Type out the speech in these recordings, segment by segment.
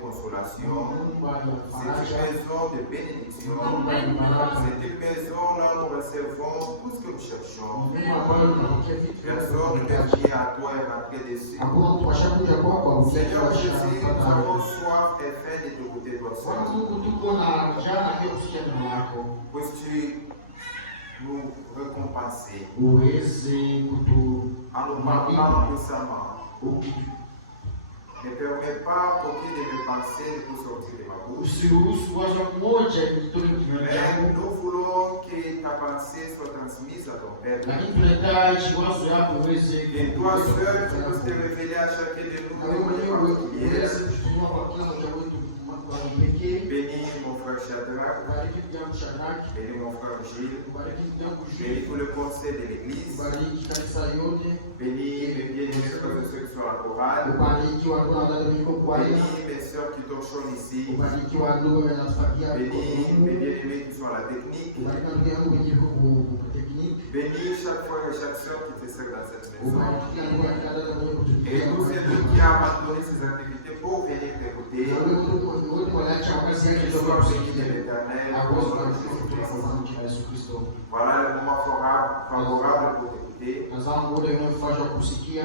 consolation, c'est une maison de bénédiction, c'est une maison là où nous recevons tout ce que nous cherchons. Personne ne peut venir à toi et rentrer dessus. Seigneur Jésus, nous avons soif et faim de te goûter toi seul. Puisses-tu nous récompenser en nous parlant puissamment. Ne permets pas aucune de mes pensées de sortir de ma bouche. Mais nous voulons que ta pensée soit transmise à ton peuple. Et toi seul, tu peux te révéler à chacun de nous. Bénis mon frère Shadrach. Bénis mon frère Gilles. Bénis tout le conseil de l'église. Bénis mes bien-aimés frères et sœurs qui sont à la chorale. Bénis mes sœurs qui t'enchaînent ici. Bénis mes bien-aimés qui sont à la technique. Bénis chaque frère et chaque sœur qui te sert dans cette maison. Et tous ceux qui ont abandonné ces activités pour venir t'écouter, qu'ils soient bénis de l'Éternel. Voilà le moment favorable pour t'écouter.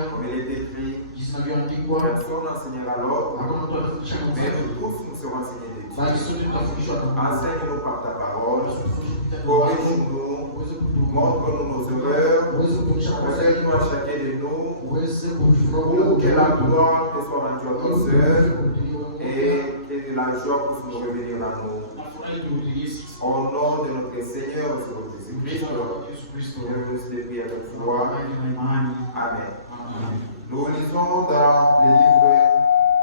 Comme il est écrit, personne n'enseignera l'autre, mais nous tous nous serons enseignés de Dieu. Enseigne-nous par ta parole, corrige-nous, montre-nous nos erreurs, enseigne-nous à chacun de nous, pour que la gloire te soit rendue à toi seul et que la joie puisse nous revenir à nous. Au nom de notre Seigneur Jésus-Christ, nous te prions avec foi. Amen. Nous lisons dans le livre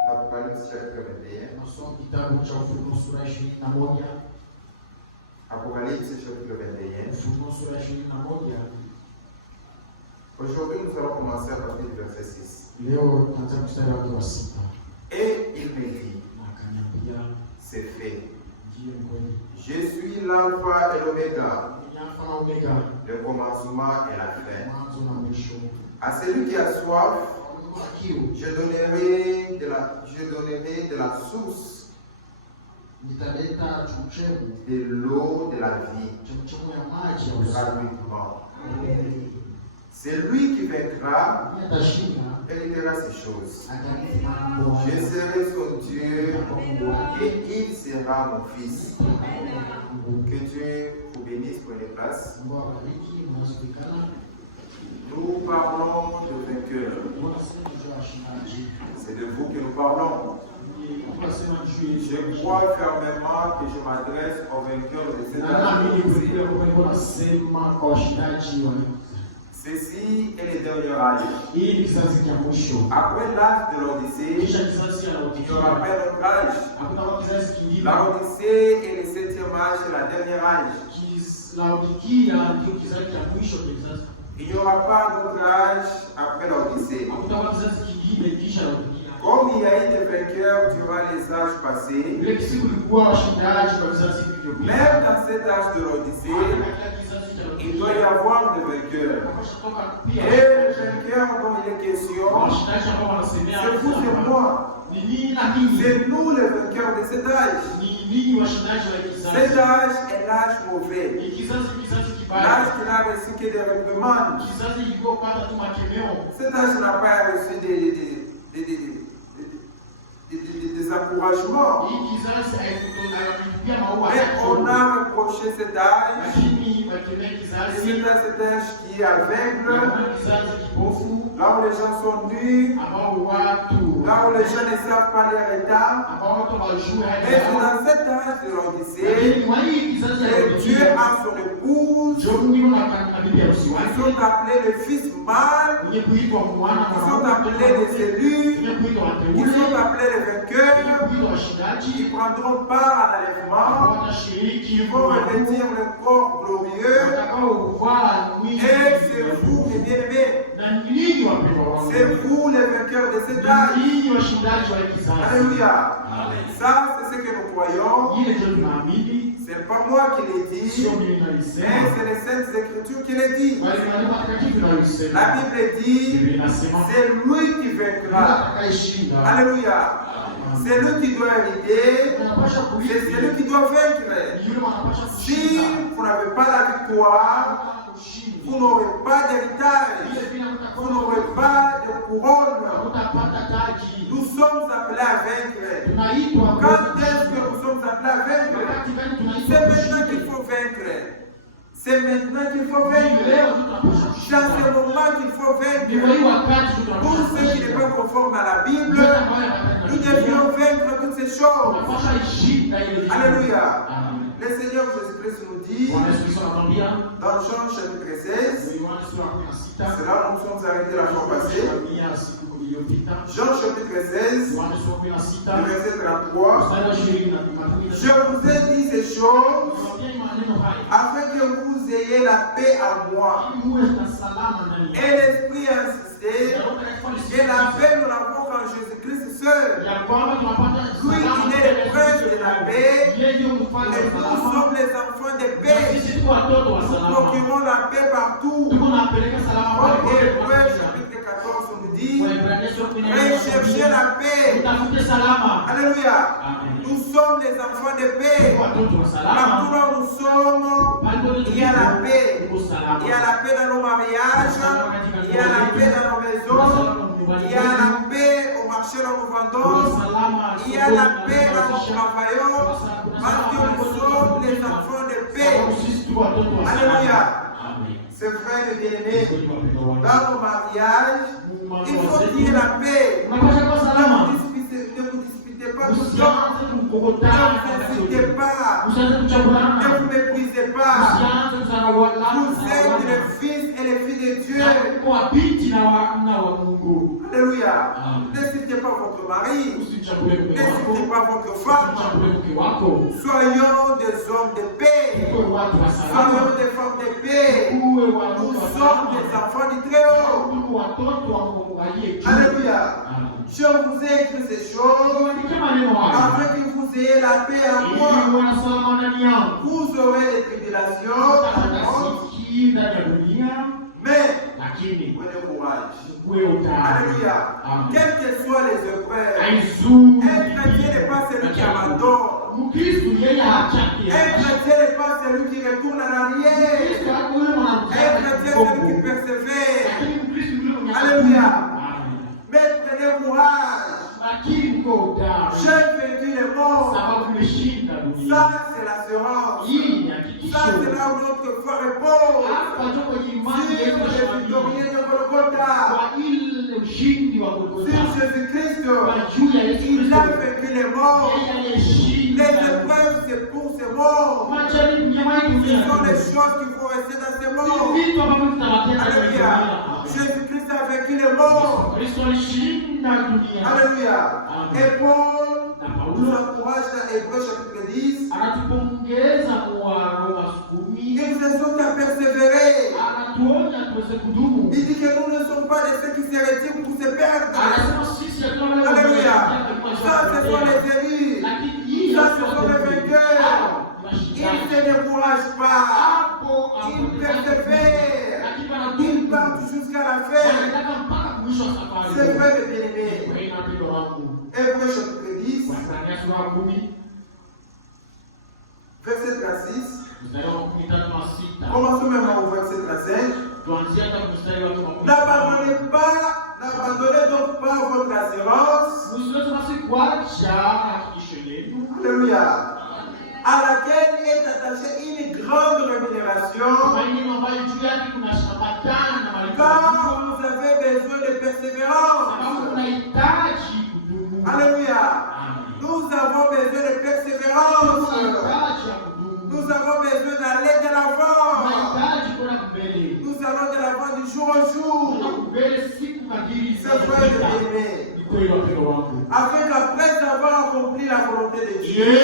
d'Apocalypse chapitre 21. Apocalypse chapitre 21. Aujourd'hui, nous allons commencer à partir du verset 6. Et il me dit, c'est fait. Je suis l'alpha et l'oméga, le commencement et la fin. À celui qui a soif, je donnerai de la source de l'eau de la vie gratuitement. C'est lui qui vaincra, héritera ces choses. Je serai son Dieu et il sera mon fils. Que Dieu vous bénisse pour les places. Nous parlons de vainqueur. C'est de vous que nous parlons. Je crois fermement que je m'adresse aux vainqueurs de cette année. Ceci est le dernier âge. Après l'âge de l'Odyssée, il y aura pas d'autre âge. L'Odyssée est le 7e âge, la dernière âge. Il n'y aura pas d'autre âge après l'Odyssée. Comme il y a eu des vainqueurs durant les âges passés, même dans cet âge de l'Odyssée, il doit y avoir des vainqueurs. Et les vainqueurs dont il est question, c'est vous et moi. C'est nous les vainqueurs de cet âge. Cet âge est l'âge mauvais. L'âge qui n'a reçu que des réprimandes. Cet âge n'a pas reçu des encouragements. Mais on a reproché cet âge. C'est un âge qui est aveugle. Là où les gens sont nus. Là où les gens ne savent pas leur état. Mais dans cet âge de l'Odyssée, Dieu a son épouse. Ils sont appelés les fils mâles. Ils sont appelés les élus. Ils sont appelés les vainqueurs. Qui prendront part à l'enlèvement. Qui vont revêtir le corps glorieux. Et c'est vous, mes bien-aimés. C'est vous les vainqueurs de cet âge. Alléluia. Ça, c'est ce que nous croyons. Ce n'est pas moi qui l'ai dit, mais c'est les Saintes Écritures qui l'ont dit. La Bible dit, c'est lui qui vaincra. Alléluia. C'est lui qui doit hériter. C'est celui qui doit vaincre. Si vous n'avez pas la victoire, vous n'aurez pas d'héritage, vous n'aurez pas de couronne. Nous sommes appelés à vaincre. Quand est-ce que nous sommes appelés à vaincre? C'est maintenant qu'il faut vaincre. C'est maintenant qu'il faut vaincre. Dans ce moment qu'il faut vaincre. Pour ce qui n'est pas conforme à la Bible, nous devions vaincre toutes ces choses. Alléluia. Le Seigneur Jésus-Christ nous dit dans Jean chapitre 16, c'est là où nous sommes arrêtés la fois passée. Jean chapitre 16, verset 33. Je vous ai dit ces choses afin que vous ayez la paix en moi. Et l'Esprit a insisté, et la paix nous l'avons en Jésus-Christ seul. Lui, il est le prince de la paix, et nous sommes les enfants de paix. Nous procurons la paix partout. Comme Hébreux chapitre 14 nous dit, recherchez la paix. Alléluia. Nous sommes les enfants de paix. Partout là où nous sommes, il y a la paix. Il y a la paix dans nos mariages, il y a la paix dans nos maisons, il y a la paix au marché là où nous vendons, il y a la paix dans nos travailleurs, parce que nous sommes les enfants de paix. Alléluia. C'est vrai, mes bien-aimés, dans nos mariages, il faut qu'il y ait la paix. Ne vous disputez pas tout le temps. Ne vous insultez pas. Ne vous méprisez pas. Vous êtes les fils et les filles de Dieu. Alléluia. N'insultez pas votre mari. N'insultez pas votre femme. Soyons des hommes de paix. Soyons des femmes de paix. Nous sommes des enfants du Très-Haut. Alléluia. Je vous ai écrit ces choses afin que vous ayez la paix en moi. Vous aurez des tribulations, mais prenez courage. Alléluia. Quelles que soient les épreuves, un chrétien n'est pas celui qui abandonne. Un chrétien n'est pas celui qui retourne en arrière. Un chrétien c'est celui qui persévère. Alléluia. Mais prenez courage. J'ai vaincu les morts. Ça, c'est l'assurance. Ça, c'est là où notre foi repose. Sur les victorieux de Golgotha. Sur Jésus-Christ. Il a vaincu les morts. Les épreuves, c'est pour ces morts. Ce sont les choses qu'il faut rester dans ces morts. Alléluia. Jésus-Christ a vaincu les morts. Alléluia. Et Paul nous encourage dans Hébreux chapitre 10. Il nous exhorte à persévérer. Il dit que nous ne sommes pas de ceux qui se retirent pour se perdre. Alléluia. Ça, ce sont les élus. Ça, ce sont les vainqueurs. Ils ne se découragent pas. Ils persévèrent. Ils partent jusqu'à la fin. C'est vrai, mes bien-aimés. Hébreux chapitre 10, verset 36. Commençons maintenant au verset 35. N'abandonnez donc pas votre assurance. Alléluia. À laquelle est attachée une grande rémunération. Car vous avez besoin de persévérance. Alléluia. Nous avons besoin de persévérance. Nous avons besoin d'aller de l'avant. Nous allons de l'avant du jour au jour. C'est vrai, mes bien-aimés. Afin qu'après avoir accompli la volonté de Dieu,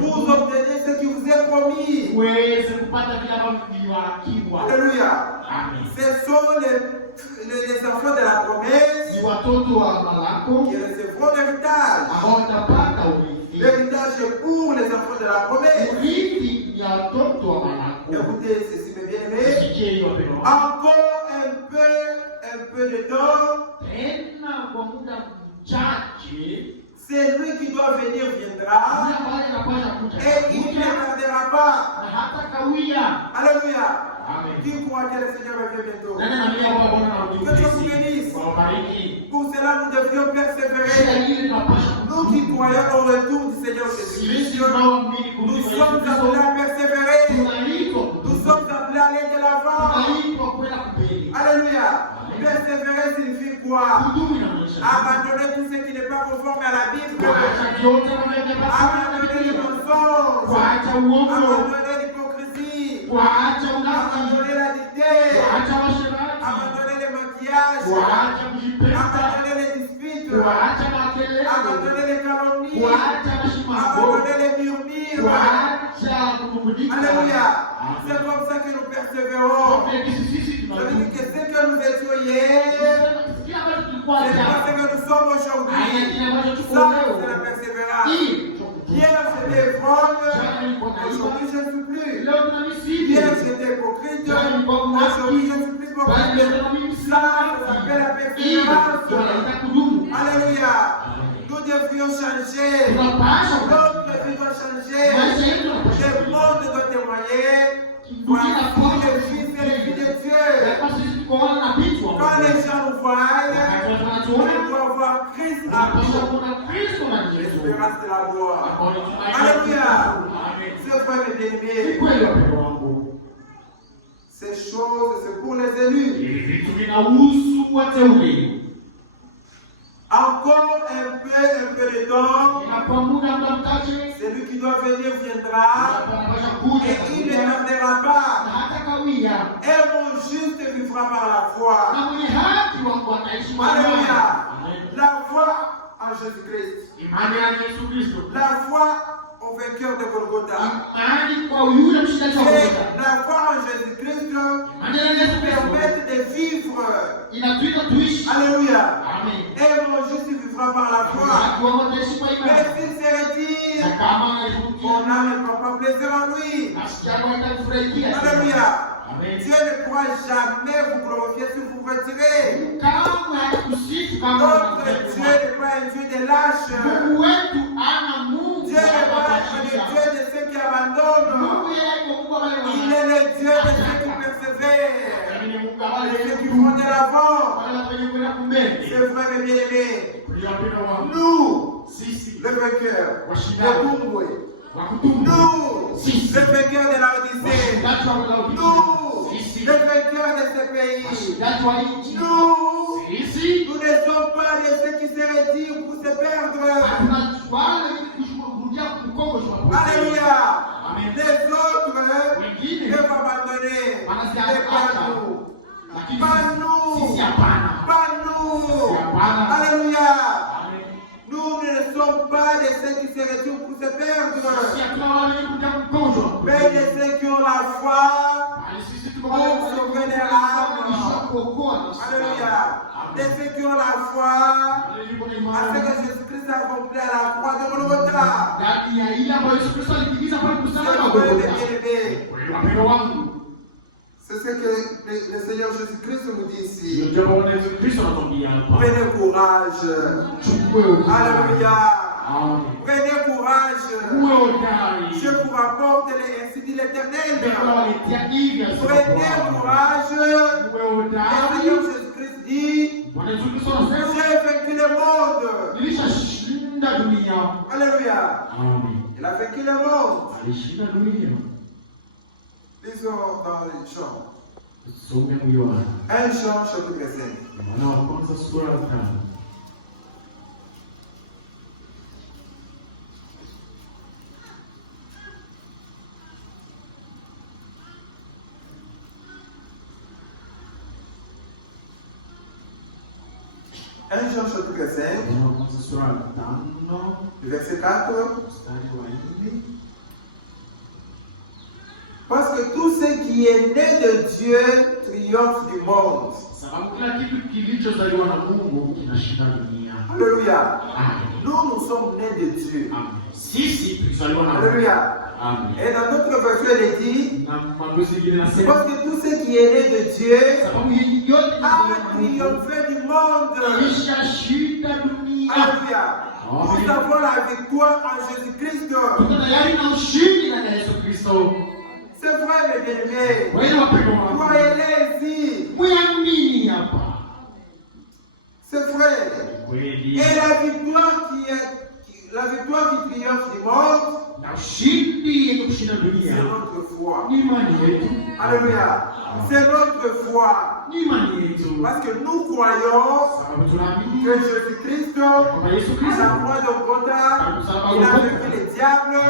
vous obtenez ce qui vous est promis. Alléluia. Ce sont les enfants de la promesse qui recevront l'héritage. L'héritage est pour les enfants de la promesse. Écoutez ceci, mes bien-aimés. Encore un peu de temps. Celui qui doit venir viendra et il ne tardera pas. Alléluia. Qui croit que le Seigneur va venir bientôt? Que Dieu vous bénisse. Pour cela, nous devrions persévérer. Nous qui croyons au retour du Seigneur Jésus-Christ, nous sommes appelés à persévérer. Nous sommes appelés à aller de l'avant. Alléluia. Persévérer signifie quoi? Abandonner tout ce qui n'est pas conforme à la Bible. Abandonner les mensonges. Abandonner l'hypocrisie. Abandonner la dictée. Abandonner les maquillages. Abandonner les disputes. Abandonner les calomnies. Abandonner les murmures. Alléluia. C'est comme ça que nous persévérons. Ça veut dire que ce que nous étions hier, c'est pas ce que nous sommes aujourd'hui. Ça, c'est la persévérance. Hier, j'étais folle. Aujourd'hui, je ne suis plus. Hier, j'étais hypocrite. Aujourd'hui, je ne suis plus hypocrite. Ça, ça s'appelle la persévérance. Alléluia. Nous devrions changer. Notre vie doit changer. Le monde doit témoigner. Voici les fils et les filles de Dieu. Quand les gens nous voient, on doit voir Christ à nous. L'espérance de la gloire. Alléluia. C'est vrai, mes bien-aimés. Ces choses, c'est pour les élus. Encore un peu de temps, celui qui doit venir viendra et il ne tardera pas. Et mon juste vivra par la foi. Alléluia. La foi en Jésus-Christ. La foi au vainqueur de Golgotha. Et la foi en Jésus-Christ permet de vivre. Alléluia. Et mon juste vivra par la foi. Mais s'il se retire, mon âme ne prend pas plaisir en lui. Alléluia. Dieu ne pourra jamais vous glorifier si vous vous retirez. Notre Dieu n'est pas un Dieu de lâches. Dieu n'est pas un Dieu de ceux qui abandonnent. Il est le Dieu de ceux qui persévèrent. De ceux qui vont de l'avant. C'est vrai, mes bien-aimés. Nous, le vainqueur, le Congo. Nous, le vainqueur de la Odyssée. Nous, le vainqueur de ce pays. Nous ne sommes pas de ceux qui se retirent pour se perdre. Alléluia. Les autres peuvent abandonner. Mais pas nous. Pas nous. Pas nous. Alléluia. Nous ne sommes pas de ceux qui se retirent pour se perdre, mais de ceux qui ont la foi pour sauver leur âme. Alléluia. De ceux qui ont la foi à ce que Jésus-Christ a accompli à la croix de Golgotha. C'est ce que le Seigneur Jésus-Christ nous dit ici. Prenez courage. Alléluia. Prenez courage. Je vous rapporte ainsi dit l'Éternel. Prenez courage. Le Seigneur Jésus-Christ dit, j'ai vaincu le monde. Alléluia. Il a vaincu le monde. Lisons dans les chants. 1 Jean chapitre 5. Jean chapitre 5. Verset 4. Parce que tout ce qui est né de Dieu triomphe du monde. Alléluia. Nous sommes nés de Dieu. Alléluia. Et dans notre verset, il dit, parce que tout ce qui est né de Dieu a triomphé du monde. Alléluia. Nous avons la victoire en Jésus-Christ. C'est vrai, mes bien-aimés. Croyez-les ici. C'est vrai. Et la victoire qui triomphe du monde, c'est notre foi. Alléluia. C'est notre foi. Parce que nous croyons que Jésus-Christ, à la croix de Golgotha, il a vaincu les diables,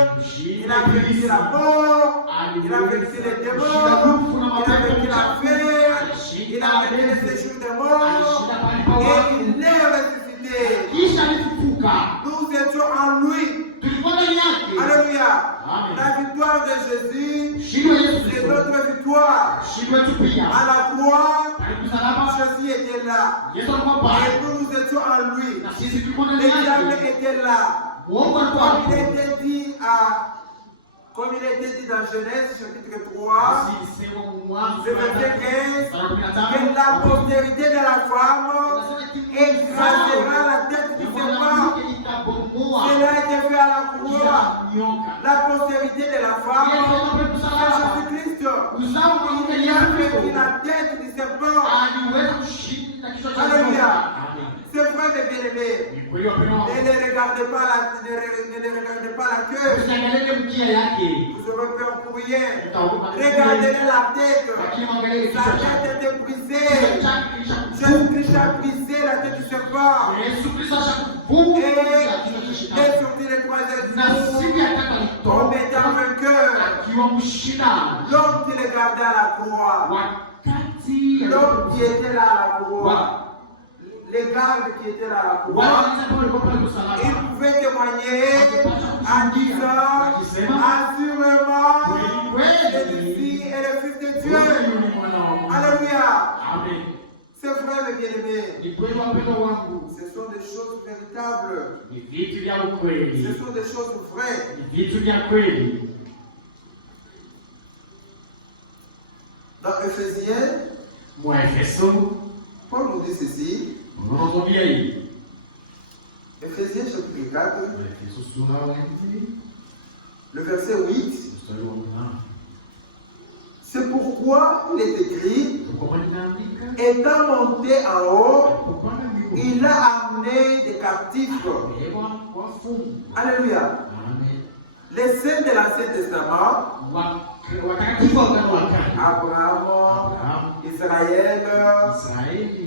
il a vaincu la mort, il a vaincu les démons, il a vaincu la fer, il a vaincu les séjours des morts, et il est ressuscité. Nous étions en lui. Alléluia. La victoire de Jésus, c'est notre victoire. À la croix, Jésus était là. Et nous étions en lui. Les diables étaient là. Comme il était dit dans Genèse chapitre 3, verset 15, que la postérité de la femme écrasera la tête du serpent. Cela a été fait à la croix. La postérité de la femme, c'est Jésus-Christ. Il a vaincu la tête du serpent. Alléluia. C'est vrai, mes bien-aimés. Ne regardez pas la queue. Vous aurez peur pour rien. Regardez la tête. Sa tête était brisée. Jésus-Christ a brisé la tête du serpent. Et il est sorti les troisième jours comme étant vainqueur. L'homme qui le gardait à la croix. L'homme qui était là à la croix. Les gardes qui étaient là à la croix, ils pouvaient témoigner en disant assurément Jésus est le Fils de Dieu. Alléluia. C'est vrai, mes bien-aimés. Ce sont des choses véritables. Ce sont des choses vraies. Dans Éphésiens, Paul nous dit ceci. Éphésiens chapitre 4, le verset 8. C'est pourquoi il est écrit, étant monté en haut, il a amené des captifs. Alléluia. Les saints de l'Ancien Testament, Abraham, Israël,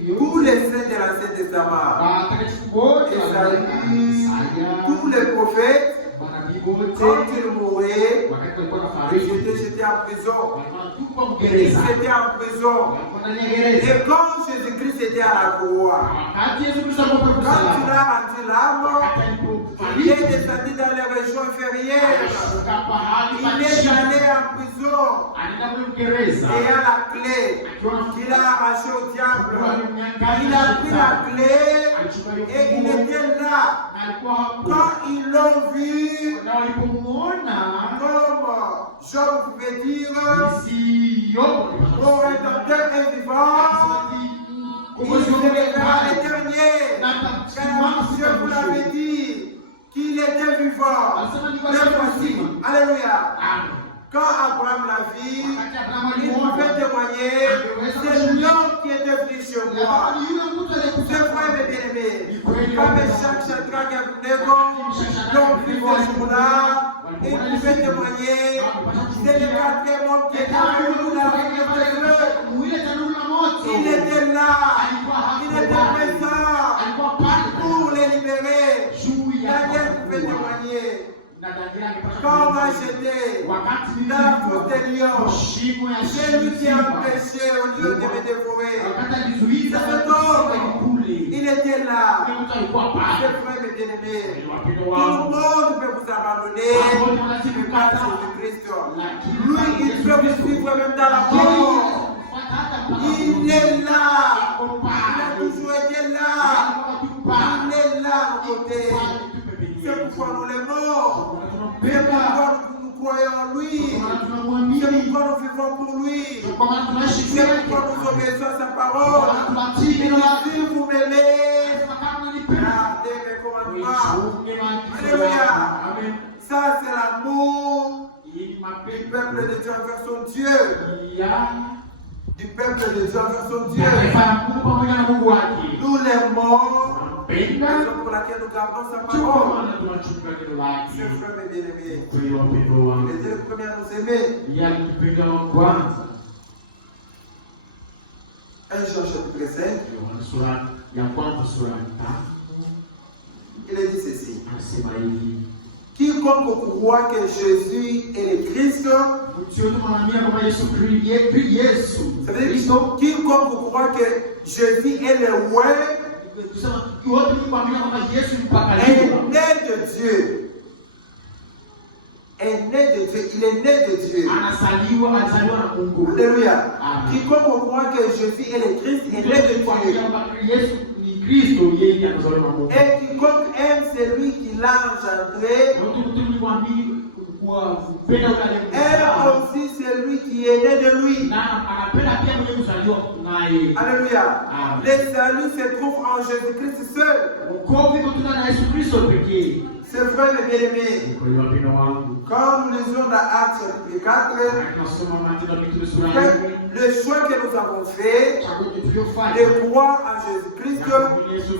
tous les saints de l'Ancien Testament, tous les prophètes, quand ils mouraient, ils étaient jetés en prison. Ils étaient en prison. Et quand Jésus-Christ était à la croix, quand il a rendu l'âme, il est descendu dans les régions inférieures. Il est allé en prison. Et à la clé qu'il a arrachée au diable. Il a pris la clé et il était là. Quand ils l'ont vu, comme Job pouvait dire, mon rédempteur est vivant, il sera l'éternel. Car Dieu vous l'avait dit qu'il était vivant. Le voici. Alléluia. Quand Abraham l'a vu, il pouvait témoigner, c'est l'homme qui était venu chez moi. C'est vrai, mes bien-aimés. Comme chaque chakra qui a venu, l'homme vit ce jour-là, il pouvait témoigner, c'est le quatrième homme qui était venu dans la vie de Dieu. Il était là, il était présent pour les libérer. Daniel pouvait témoigner. Quand on va jeter dans la fosse des lions, c'est lui qui a empêché au lieu de me dévorer. Cet homme, il était là. C'est vrai, mes bien-aimés. Tout le monde peut vous abandonner, mais pas Jésus-Christ. Lui, il peut vous suivre même dans la mort. Il est là. Il a toujours été là. Il est là à nos côtés. C'est pourquoi nous l'aimons. C'est pourquoi nous croyons en lui. C'est pourquoi nous vivons pour lui. C'est pourquoi nous obéissons à sa parole. Et si vous m'aimez, gardez mes seulement. Alléluia. Ça, c'est l'amour du peuple de Dieu envers son Dieu. Du peuple de Dieu envers son Dieu. Nous l'aimons. Raison pour laquelle nous gardons sa parole. C'est frère et bien-aimé. Il était le premier à nous aimer. 1 Jean chapitre 5. Il est dit ceci. Quiconque croit que Jésus est le Christ, ça veut dire quiconque croit que Jésus est le roi, est né de Dieu. Est né de Dieu. Il est né de Dieu. Alléluia. Quiconque croit que Jésus est le Christ est né de Dieu. Et quiconque aime celui qui l'a engendré, aime aussi celui qui est né de lui. Alléluia. Le salut se trouve en Jésus-Christ seul. C'est vrai, mes bien-aimés. Quand nous lisons dans Actes chapitre 4, le choix que nous avons fait de croire en Jésus-Christ,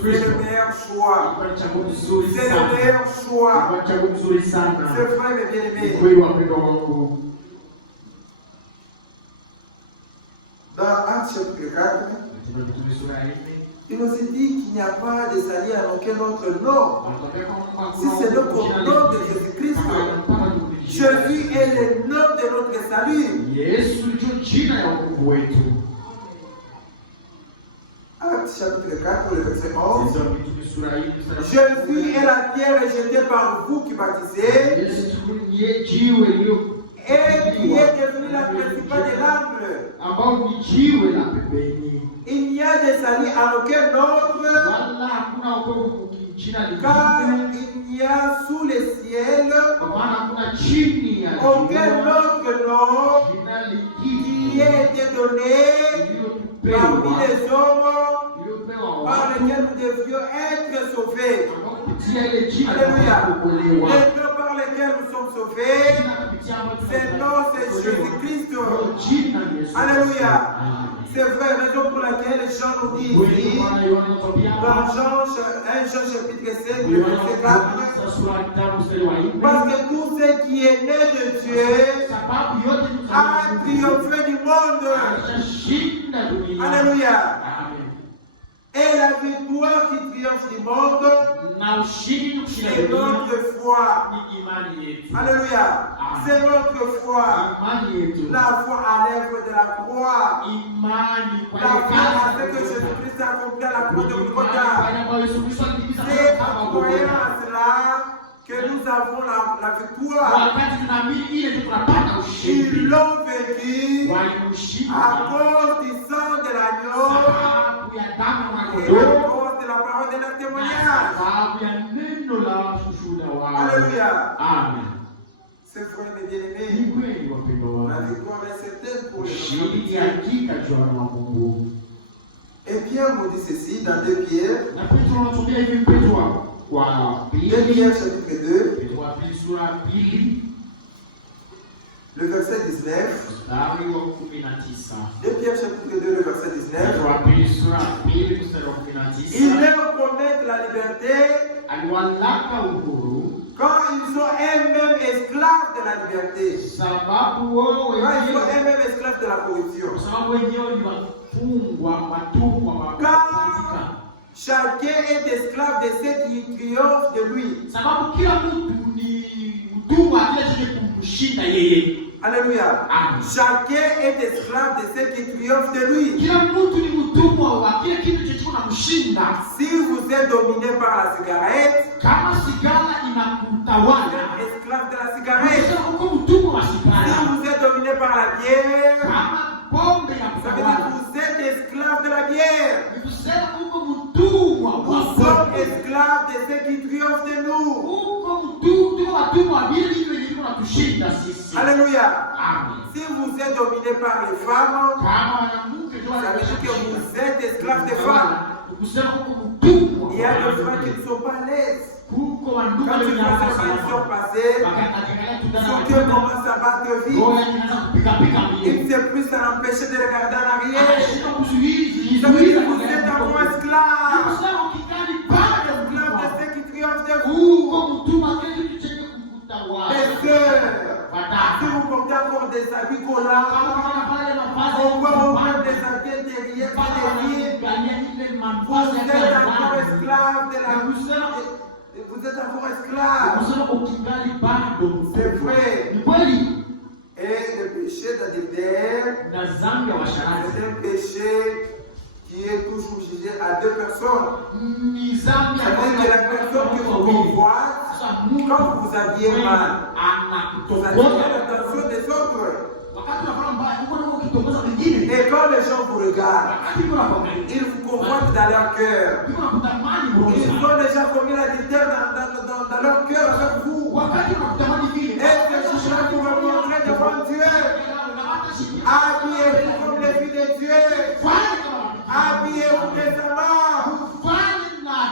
c'est le meilleur choix. C'est le meilleur choix. C'est vrai, mes bien-aimés. Dans Actes chapitre 4, il nous est dit qu'il n'y a pas de salut à aucun autre nom. Si c'est le nom de Jésus-Christ, Jésus est le nom de notre salut. Actes chapitre 4, le verset 11. Jésus est la pierre rejetée par vous qui baptisez, et qui est devenue la principale de l'angle. Il n'y a de salut à aucun autre, car il n'y a sous le ciel aucun autre nom qui ait été donné parmi les hommes par lesquels nous devions être sauvés. Alléluia. Les noms par lesquels nous sommes sauvés, c'est nom, c'est Jésus-Christ. Alléluia. C'est vrai, raison pour laquelle Jean nous dit ici, dans 1 Jean chapitre 5, le verset 4, parce que tout ce qui est né de Dieu a triomphé du monde. Alléluia. Et la victoire qui triomphe du monde, c'est notre foi. Alléluia. C'est notre foi. La foi à l'œuvre de la croix. La foi à ce que Jésus-Christ a accompli à la croix de Golgotha. C'est en croyant à cela que nous avons la victoire. Ils l'ont vécu à cause du sang de l'agneau et à cause de la parole de leur témoignage. Alléluia. Amen. C'est vrai, mes bien-aimés. La victoire est certaine pour les hommes. Et Pierre nous dit ceci dans 2 Pierre. 2 Pierre chapitre 2. Le verset 19. 2 Pierre chapitre 2, le verset 19. Il leur promet la liberté quand ils sont eux-mêmes esclaves de la liberté. Quand ils sont eux-mêmes esclaves de la corruption. Car chacun est esclave de ceux qui triomphent de lui. Alléluia. Chacun est esclave de ceux qui triomphent de lui. Si vous êtes dominé par la cigarette, vous êtes esclave de la cigarette. Si vous êtes dominé par la bière, ça veut dire que vous êtes esclave de la bière. Nous sommes esclaves de ceux qui triomphent de nous. Alléluia. Si vous êtes dominé par les femmes, ça veut dire que vous êtes esclaves des femmes. Il y a des femmes qui ne sont pas à l'aise. Quand tu vois ces frères passer, son cœur commence à battre vite. Il ne sait plus à l'empêcher de regarder en arrière. Ça veut dire que vous êtes encore esclave. Esclave de ceux qui triomphent de vous. Les sœurs, si vous portez encore des habits collants, on voit au moins des habits derrière, vous êtes encore esclave de la douceur. Vous êtes encore esclave. C'est vrai. Et le péché d'adultère, c'est un péché qui est toujours jugé à deux personnes. C'est-à-dire que la personne que vous convoite, quand vous habillez mal, vous attirez l'attention des autres. Et quand les gens vous regardent, ils vous convoitent dans leur cœur. Ils ont déjà commis l'adultère dans leur cœur avec vous. Et ces gens vous vont montrer devant Dieu. Habillez-vous comme les filles de Dieu. Habillez-vous décemment.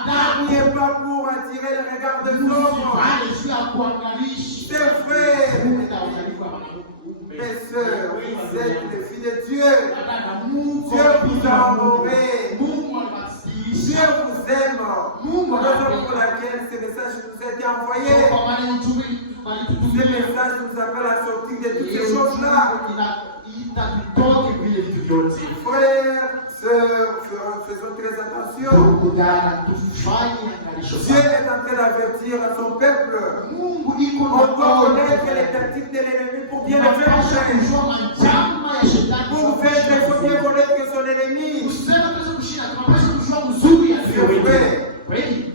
N'habillez pas pour attirer le regard de l'homme. C'est vrai. Mes sœurs, vous êtes les filles de Dieu. Dieu vous a honoré. Dieu vous aime. Raison pour laquelle ce message nous a été envoyé. Ce message nous appelle à sortir de toutes ces choses-là. Frères, sœurs, faisons très attention. Dieu est en train d'avertir son peuple. On doit connaître les tactiques de l'ennemi pour bien le faire marcher. Pour faire, il faut bien connaître son ennemi.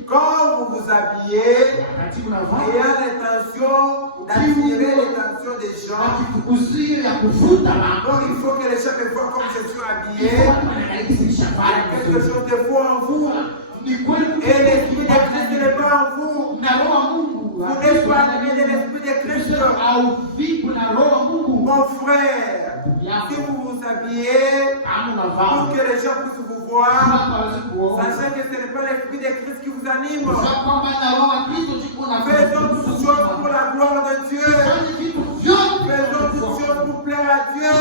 Quand vous vous habillez, ayez l'intention d'attirer l'attention des gens. Donc il faut que les gens me voient comme je suis habillé. Il y a quelque chose de faux en vous. Et l'esprit de Christ n'est pas en vous. Vous n'êtes pas animé de l'esprit de Christ. Mon frère, si vous vous habillez pour que les gens puissent vous voir, sachez que ce n'est pas l'esprit de Christ qui vous anime. Faisons toutes choses pour la gloire de Dieu. Faisons toutes choses pour plaire à Dieu.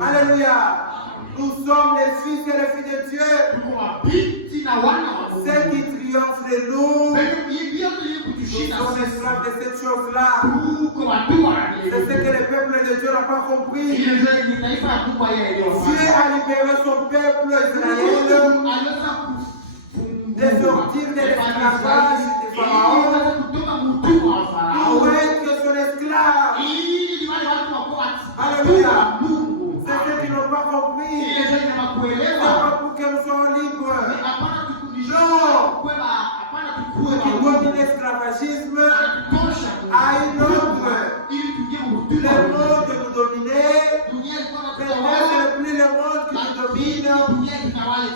Alléluia. Nous sommes les fils et les filles de Dieu. Ceux qui triomphent de nous, nous sommes esclaves de cette chose-là. C'est ce que le peuple de Dieu n'a pas compris. Dieu a libéré son peuple Israël de sortir de l'esclavage de Pharaon pour être son esclave. Alléluia. C'est ceux qui n'ont pas compris. C'est pas pour que nous soyons libres. Non. Pour qu'il domine l'esclavagisme à une autre. Le monde nous dominait. Maintenant, ce n'est plus le monde qui nous domine.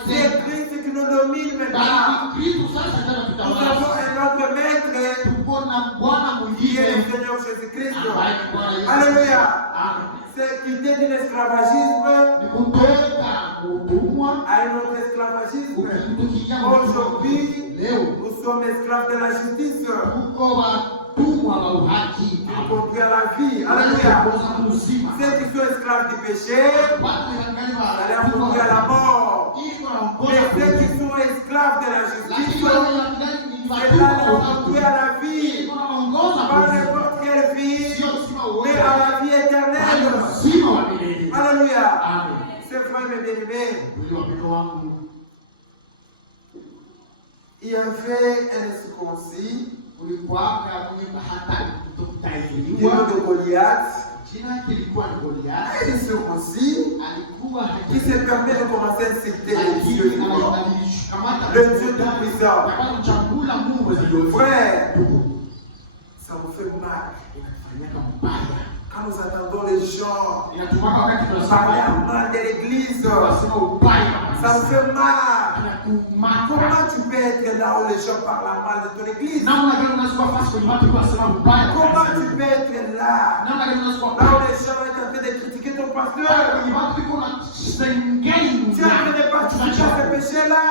C'est Christ qui nous domine maintenant. Nous avons un autre maître qui est le Seigneur Jésus-Christ. Alléluia. C'est quitter de l'esclavagisme à un autre esclavagisme. Aujourd'hui, nous sommes esclaves de la justice. Nous conduire à la vie. Alléluia. Ceux qui sont esclaves du péché, allez conduire à la mort. Mais ceux qui sont esclaves de la justice, c'est là qu'on conduire à la vie. Pas n'importe quelle vie, mais à la vie éternelle. Alléluia. C'est vrai, mes bien-aimés. Il y avait un circoncis du nom de Goliath. Et un circoncis qui se permet de commencer à insulter le Dieu tout-puissant. Frère, ça vous fait mal. Quand nous attendons les gens parler mal de l'église, ça nous fait mal. Comment tu peux être là où les gens parlent mal de ton église? Comment tu peux être là où les gens sont en train de critiquer ton pasteur? Tu es en train de participer à ce péché-là.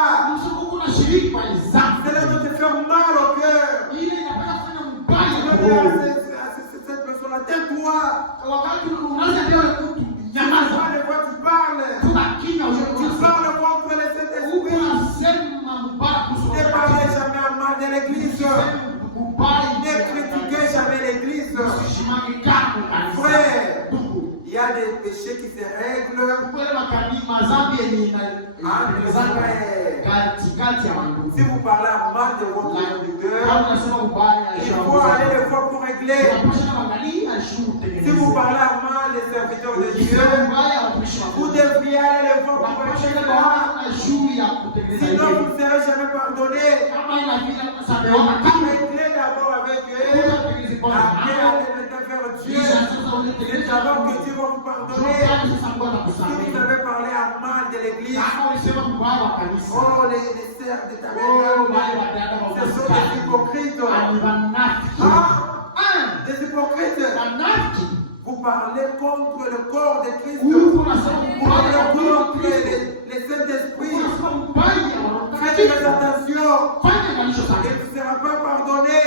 C'est là de te faire mal au cœur. dire à cette personne-là, tais-toi. Tu parles de quoi tu parles. Tu parles contre les Saint-Esprit. Ne parlez jamais en mal de l'église. Ne critiquez jamais l'église. Frère, il y a des péchés qui se règlent entre frères. Si vous parlez mal de votre conducteur, il faut aller les voir pour régler. Si vous parlez mal des serviteurs de Dieu, vous devriez aller les voir pour régler. Sinon, vous ne serez jamais pardonné. Réglez d'abord avec eux. Après, allez maintenant vers Dieu. C'est d'abord que Dieu va vous pardonner. Si vous avez parlé à mal de l'église, oh, les sœurs de tabernacle, ce sont des hypocrites. Des hypocrites. Vous parlez contre le corps de Christ. Vous parlez contre les Saint-Esprits. Faites très attention. Il ne sera pas pardonné.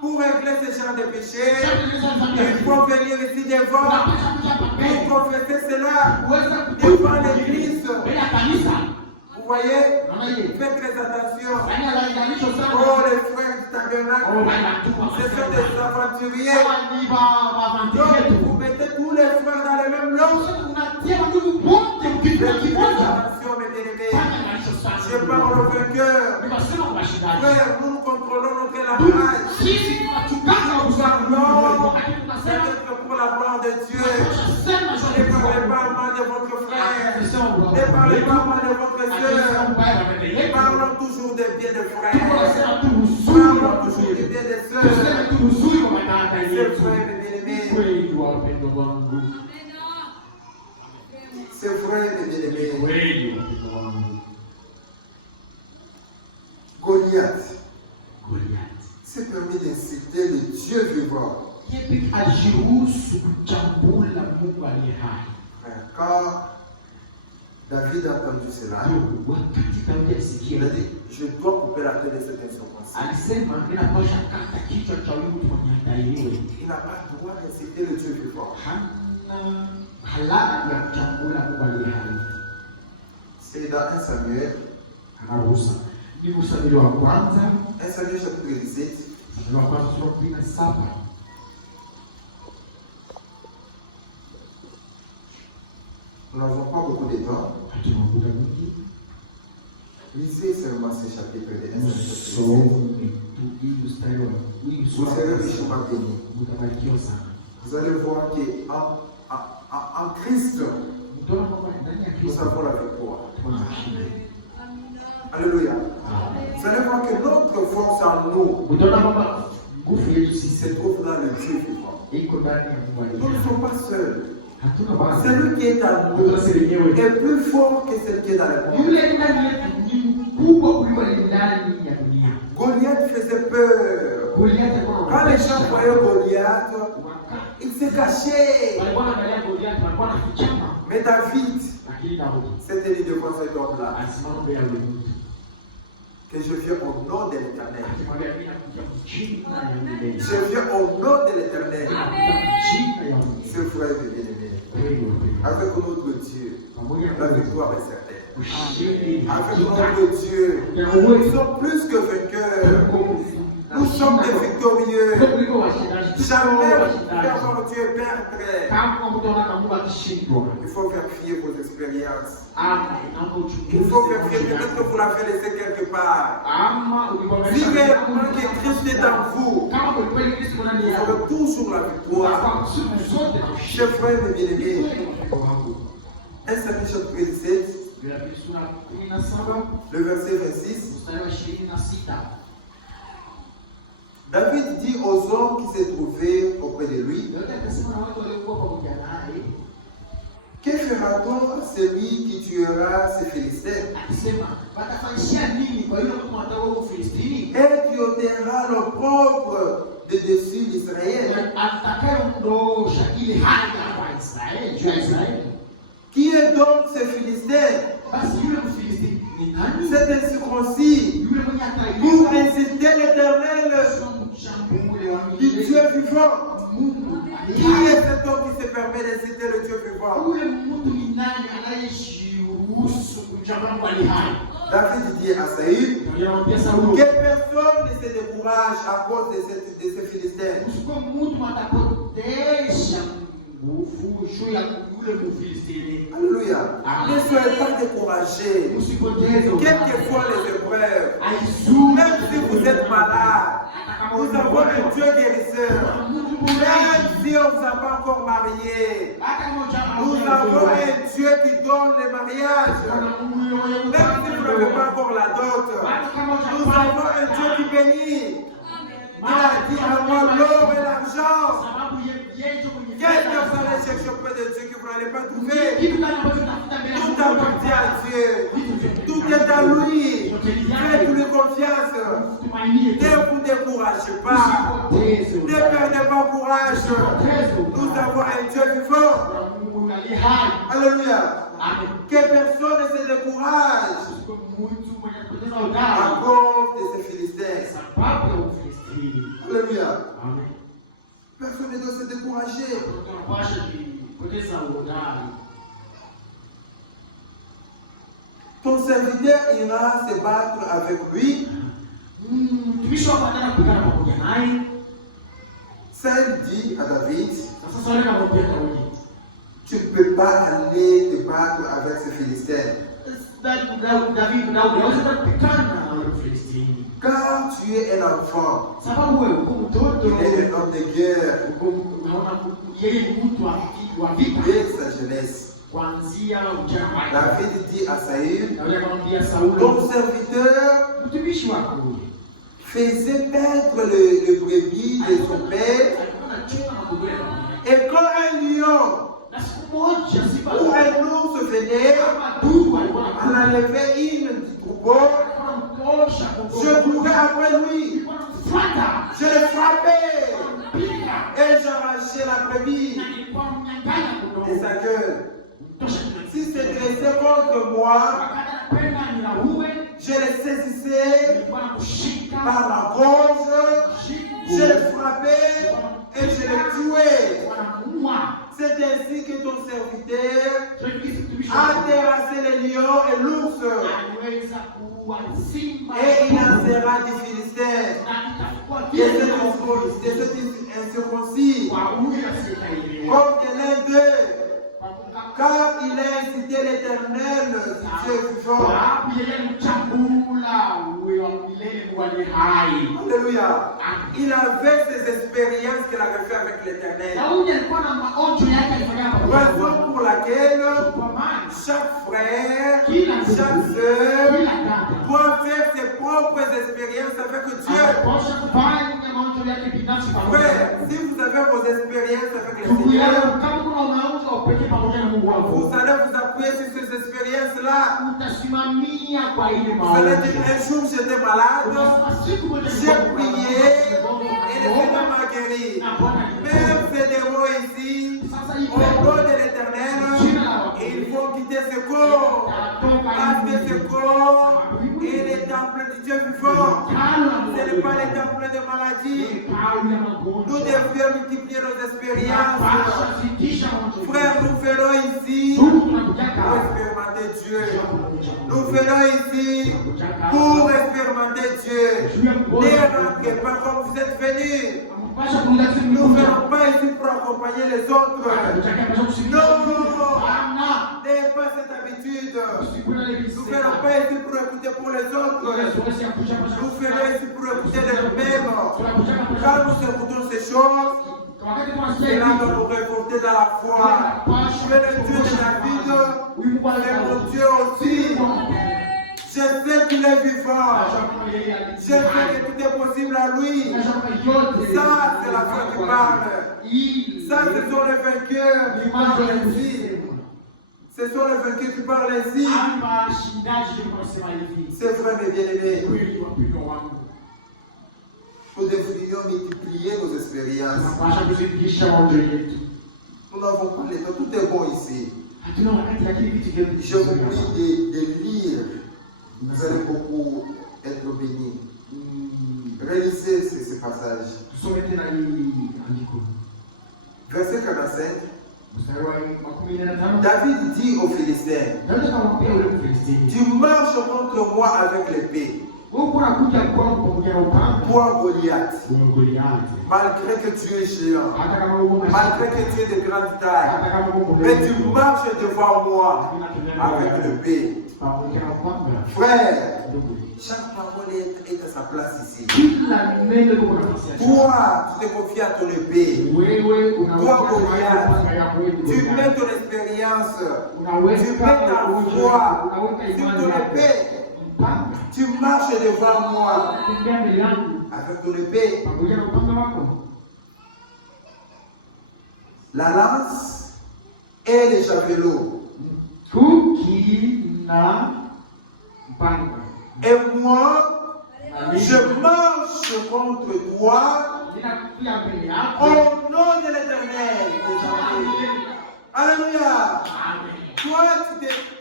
Pour régler ce genre de péché, il faut venir ici devant pour confesser cela devant l'église. Vous voyez? Faites très attention. Oh, les frères du tabernacle, ce sont des aventuriers. Donc, vous mettez tous les frères dans le même lot. Faites très attention, mes bien-aimés. Je parle au vainqueur. Frère, nous contrôlons notre langage. Nous parlons peut-être pour la gloire de Dieu. Ne parlez pas mal de votre frère. Ne parlez pas mal de votre soeur. Parlons toujours des biens de frères. Parlons toujours des biens de sœurs. C'est vrai, mes bien-aimés. C'est vrai, mes bien-aimés. Goliath s'est permis d'insulter le Dieu vivant. Quand David a entendu cela, il a dit, je dois couper la tête de cette insurrection. Il n'a pas le droit d'insulter le Dieu vivant. C'est dans 1 Samuel. 1 Samuel chapitre 17. Nous n'avons pas beaucoup de temps. Lisez seulement ces chapitres de 1 Samuel. Vous serez richement bénis. Vous allez voir qu'en Christ, nous avons la victoire. Alléluia. Vous allez voir que notre force en nous se trouve dans le Dieu vivant. Nous ne sommes pas seuls. Celui qui est en nous est plus fort que celui qui est dans le monde. Goliath faisait peur. Quand les gens voyaient Goliath, ils se cachaient. Mais David, c'était lui devant cet homme-là. Que je viens au nom de l'Éternel. Je viens au nom de l'Éternel. C'est vrai, mes bien-aimés. Avec notre Dieu, la victoire est certaine. Avec notre Dieu, nous sommes plus que vainqueurs. Nous sommes des victorieux. Jamais vers Dieu perdre. Il faut vérifier vos expériences. Il faut vérifier, peut-être que vous l'avez laissé quelque part. Si réellement que Christ est en vous, vous aurez toujours la victoire. Je ferai mes bien-aimés. 1 Samuel chapitre 17, le verset 26. David dit aux hommes qui se trouvaient auprès de lui, que fera-t-on à celui qui tuera ces Philistins et qui ôtera l'opprobre de dessus d'Israël? Qui est donc ce Philistin? C'est incirconcis pour insulter l'Éternel. du Dieu vivant. Qui est cet homme qui se permet de citer le Dieu vivant? David dit à Saül que personne ne se décourage à cause de ces Philistins. Alléluia. Ne soyez pas découragés. Quelquefois les épreuves, même si vous êtes malade, nous avons un Dieu guérisseur. Même si on ne vous a pas encore marié, nous avons un Dieu qui donne le mariage. Même si vous n'avez pas encore la dot, nous avons un Dieu qui bénit. Il a dit à moi l'or et l'argent. Qu'est-ce que vous allez chercher auprès de Dieu que vous n'allez pas trouver? Tout appartient à Dieu. Tout est à lui. Faites-lui confiance. Ne vous découragez pas. Ne perdez pas courage. Nous avons un Dieu vivant. Alléluia. Que personne ne se décourage à cause de ces Philistins. Alléluia. Personne ne doit se décourager. Ton serviteur ira se battre avec lui. Saül dit à David, tu ne peux pas aller te battre avec ces Philistins. Car tu es un enfant. Il est un homme de guerre. Dès sa jeunesse. David dit à Saül, ton serviteur faisait perdre le brebis de son père. Et quand un lion ou un ours venait, on enlevait une du troupeau, je courais après lui, je le frappais et j'arrachais la brebis de sa gueule. Si c'est dressé contre moi, je le saisissais par la gorge, je le frappais et je le tuais. C'est ainsi que ton serviteur a terrassé les lions et l'ours. Et il en sera des Philistins. Et cet incirconcis, comme de l'un d'eux, car il a incité l'Éternel, Dieu vivant. Alléluia. Il avait ces expériences qu'il avait fait avec l'Éternel. Raison pour laquelle chaque frère, chaque sœur doit faire ses propres expériences avec Dieu. Frère, si vous avez vos expériences avec le Seigneur, vous allez vous appuyer sur ces expériences-là. Vous allez dire, un jour j'étais malade, j'ai prié et le Seigneur m'a guéri. Même ces démons ici, au nom de l'Éternel, ils vont quitter ce corps. Parce que ce corps est le temple du Dieu vivant. Ce n'est pas le temple de maladie. Nous devrions multiplier nos expériences. Frère, nous faisons ici pour expérimenter Dieu. Nous faisons ici pour expérimenter Dieu. Ne rentrez pas comme vous êtes venus. Nous ne venons pas ici pour accompagner les autres. Non, n'ayez pas cette habitude. Nous ne venons pas ici pour écouter pour les autres. Nous venons ici pour écouter les mêmes. Quand nous écoutons ces choses, cela doit nous révolter dans la foi. Mais le Dieu de David est mon Dieu aussi. Je sais qu'il est vivant. Je sais que tout est possible à lui. Ça, c'est la foi qui parle. Ça, ce sont les vainqueurs qui parlent ainsi. Ce sont les vainqueurs qui parlent ainsi. C'est frère et bien-aimé. Nous devrions multiplier nos expériences. Nous n'avons pas le temps. Tout est bon ici. Je vous prie de lire. Vous allez beaucoup être bénis. Réalisez ce passage. Verset 45. David dit aux Philistins, tu marches contre moi avec l'épée. Toi, Goliath, malgré que tu es géant, malgré que tu es de grande taille, mais tu marches devant moi avec l'épée. Frère, chaque parole est à sa place ici. Toi, tu te confies à ton épée. Toi, Goliath, tu mets ton expérience, tu mets ta foi sur ton épée. Tu marches devant moi avec ton épée. La lance et les javelots. Et moi, je marche contre toi au nom de l'Éternel. Alléluia. Toi,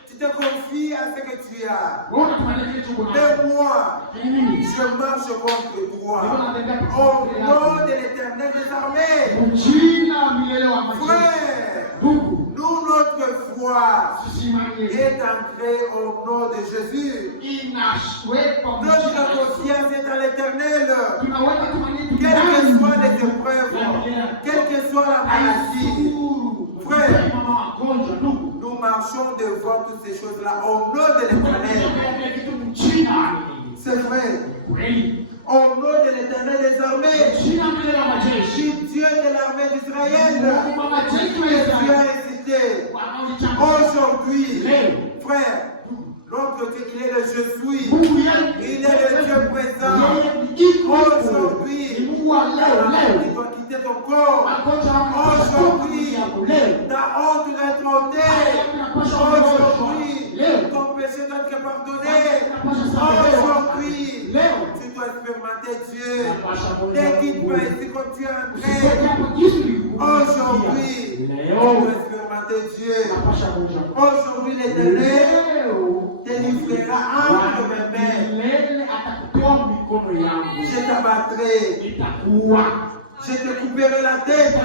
tu te confies à ce que tu as. Mais moi, je marche contre toi au nom de l'Éternel des armées. Frère, nous, notre foi est ancrée au nom de Jésus. Notre confiance est dans l'Éternel. Quelles que soient les épreuves, quelle que soit la maladie, frère, nous marchons devant toutes ces choses-là au nom de l'Éternel. C'est vrai. Au nom de l'Éternel des armées, Dieu de l'armée d'Israël, que tu as récité aujourd'hui, frère. Notre Dieu, il est le je suis. Il est le Dieu présent. Aujourd'hui, tu dois quitter ton corps. Aujourd'hui, ta honte doit être ôtée. Aujourd'hui, ton péché doit être pardonné. Aujourd'hui, tu dois expérimenter Dieu. Ne quitte pas ici comme tu es entré. Aujourd'hui, tu dois expérimenter Dieu. Aujourd'hui, l'Éternel te livrera entre mes mains. Je t'abattrai. Je te couperai la tête.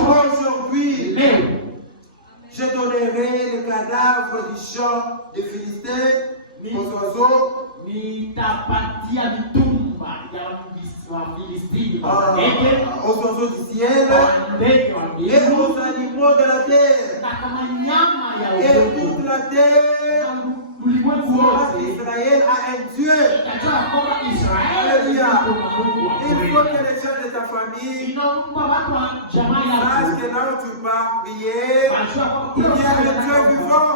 Aujourd'hui, je donnerai le cadavre du champ des Philistins aux oiseaux. Aux oiseaux du ciel et aux animaux de la terre. Et toute la terre voit qu'Israël a un Dieu. Alléluia. Il faut que les gens de ta famille sachent que là où tu vas prier, il y a le Dieu vivant.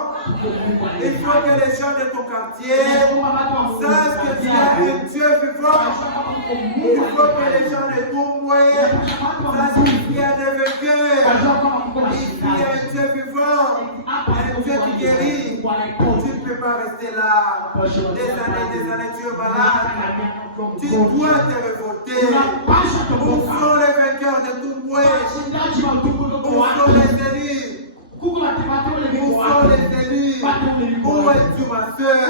Il faut que les gens de ton quartier sachent que tu as un Dieu vivant. Il faut que les gens de ton moyen sachent qu'il y a des vainqueurs. Il y a un Dieu vivant, un Dieu qui guérit. Tu ne peux pas rester là des années, tu es malade. Tu dois te révolter. Où sont les vainqueurs de tout moyen? Où sont les élus? Où sont les élus? Où es-tu ma soeur?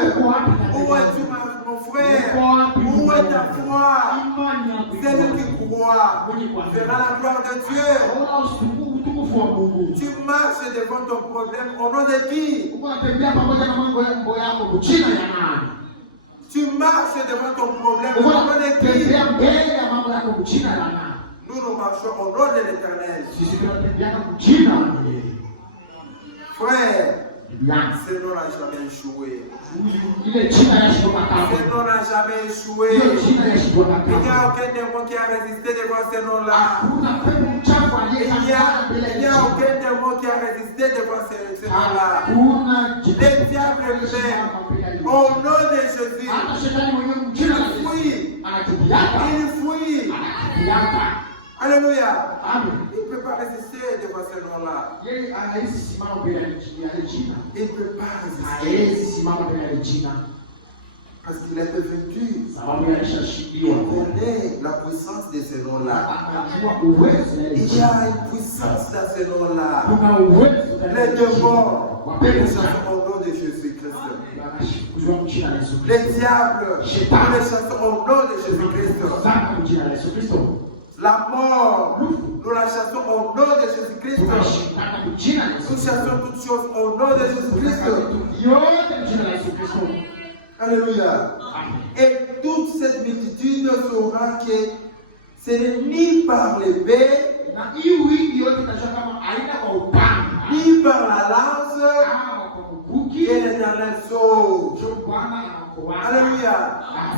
Où es-tu mon frère? Où est ta foi? Celui qui croit verra la gloire de Dieu. Tu marches devant ton problème au nom de qui? Tu marches devant ton problème au nom de qui? Nous marchons au nom de l'Éternel. Frère, ce nom n'a jamais échoué. Ce nom n'a jamais échoué. Il n'y a aucun démon qui a résisté devant ce nom-là. Il n'y a aucun démon qui a résisté devant ce nom-là. Les diables même, au nom de Jésus, il fuit. Alléluia. Il ne peut pas résister devant ce nom-là. Il ne peut pas résister. Parce qu'il a été vaincu. Il connaît la puissance de ce nom-là. Il y a une puissance dans ce nom-là. Les démons, nous sommes au nom de Jésus-Christ. Les diables, nous les chassons au nom de Jésus-Christ. La mort, nous la chassons au nom de Jésus-Christ. Nous chassons toutes choses au nom de Jésus-Christ. Alléluia. Et toute cette multitude saura que ce n'est ni par l'épée, ni par la lance que l'Éternel sauve. Alléluia.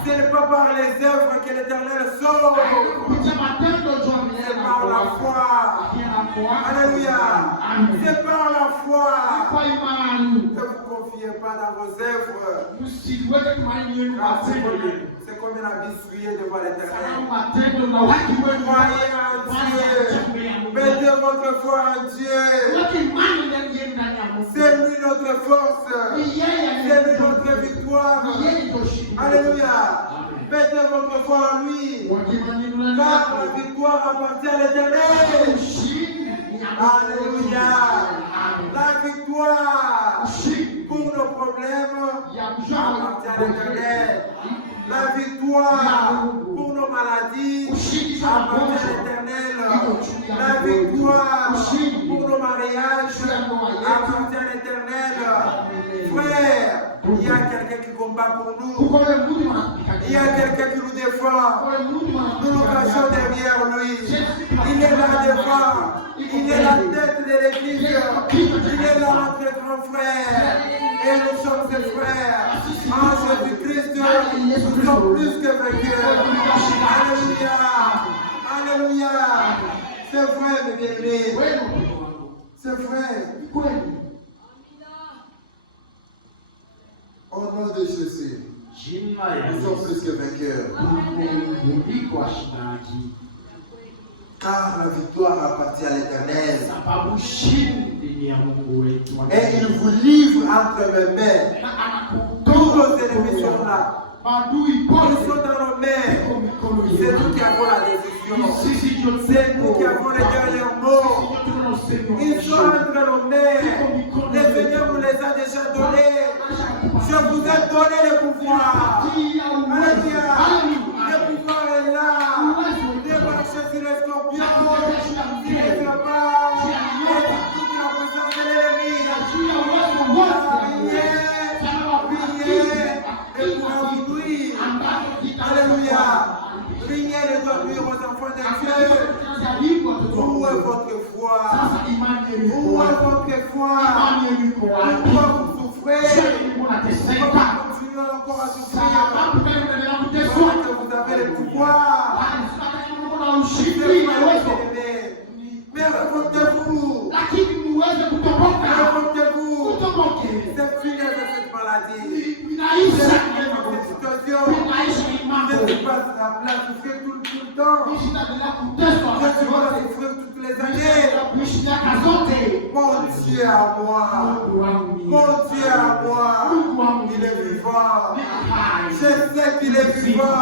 Ce n'est pas par les œuvres que l'Éternel sauve. C'est par la foi. Alléluia. C'est par la foi. Ne vous confiez pas dans vos œuvres. C'est comme un habit souillé devant l'Éternel. Croyez en Dieu. Mettez votre foi en Dieu. C'est lui notre force. C'est lui notre victoire. Alléluia. Mettez votre foi en lui. Car la victoire appartient à l'Éternel. Alléluia. La victoire pour nos problèmes appartient à l'Éternel. La victoire pour nos maladies appartient à l'Éternel. La victoire pour nos mariages appartient à l'Éternel. Frère, il y a quelqu'un qui combat pour nous. Il y a quelqu'un qui nous défend. Nous nous cachons derrière lui. Il est là devant. Il est la tête de l'Église. Il est là notre grand frère. Et nous sommes ses frères. En Jésus-Christ, nous sommes plus que vainqueurs. Alléluia. Alléluia. C'est vrai, mes bien-aimés. C'est vrai. Au nom de Jésus, nous sommes plus que vainqueurs. Car la victoire appartient à l'Éternel. Et il vous livre entre mes mains. Tous nos ennemis sont là. Ils sont dans nos mains. C'est nous qui avons la décision. C'est nous qui avons les derniers mots. Ils sont entre nos mains. Le Seigneur nous les a déjà donnés. Je vous ai donné le pouvoir. Alléluia. Le pouvoir est là. De marcher sur les scorpions, sur les serpents, et toute la puissance de l'ennemi. Priez et pour instruire. Alléluia. Priez et doit nuire aux enfants de Dieu. Où est votre foi? Où est votre foi? Pourquoi vous souffrez? Pourquoi vous continuez encore à souffrir? Parce que vous avez le pouvoir. Mais révoltez-vous. Révoltez-vous. C'est fini avec cette maladie. C'est fini avec cette situation. Je ne suis pas appelé à souffrir tout le temps. Je suis pas à souffrir toutes les années. Mon Dieu à moi. Mon Dieu à moi. Il est vivant. Je sais qu'il est vivant.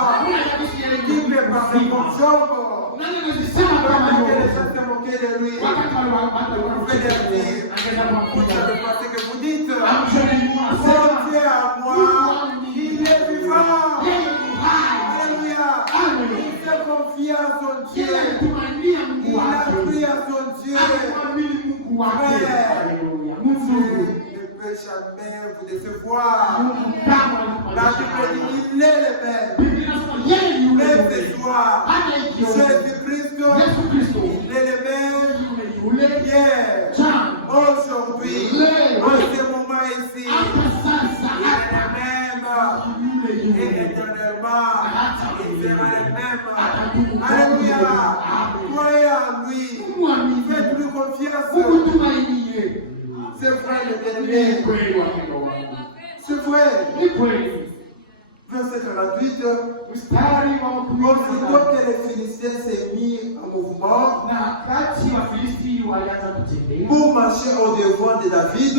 Il peut parler comme Job. Les gens se moquer de lui. Vous faites des rires. Vous savez pas ce que vous dites. Mon Dieu à moi. Il est vivant. Alléluia. Il s'est confié à son Dieu. Il a cru à son Dieu. Frère, Dieu ne peut jamais vous décevoir. La Bible dit qu'il est le même. Même ce soir, Jésus-Christ, il est le même hier, aujourd'hui, en ce moment ici. Il est le même et éternellement, il sera le même. Alléluia. Croyez en lui. Faites-lui confiance. C'est vrai, le bien-aimé. C'est vrai. Verset 38. Aussitôt que les Philistins s'est mis en mouvement pour marcher au devant de David,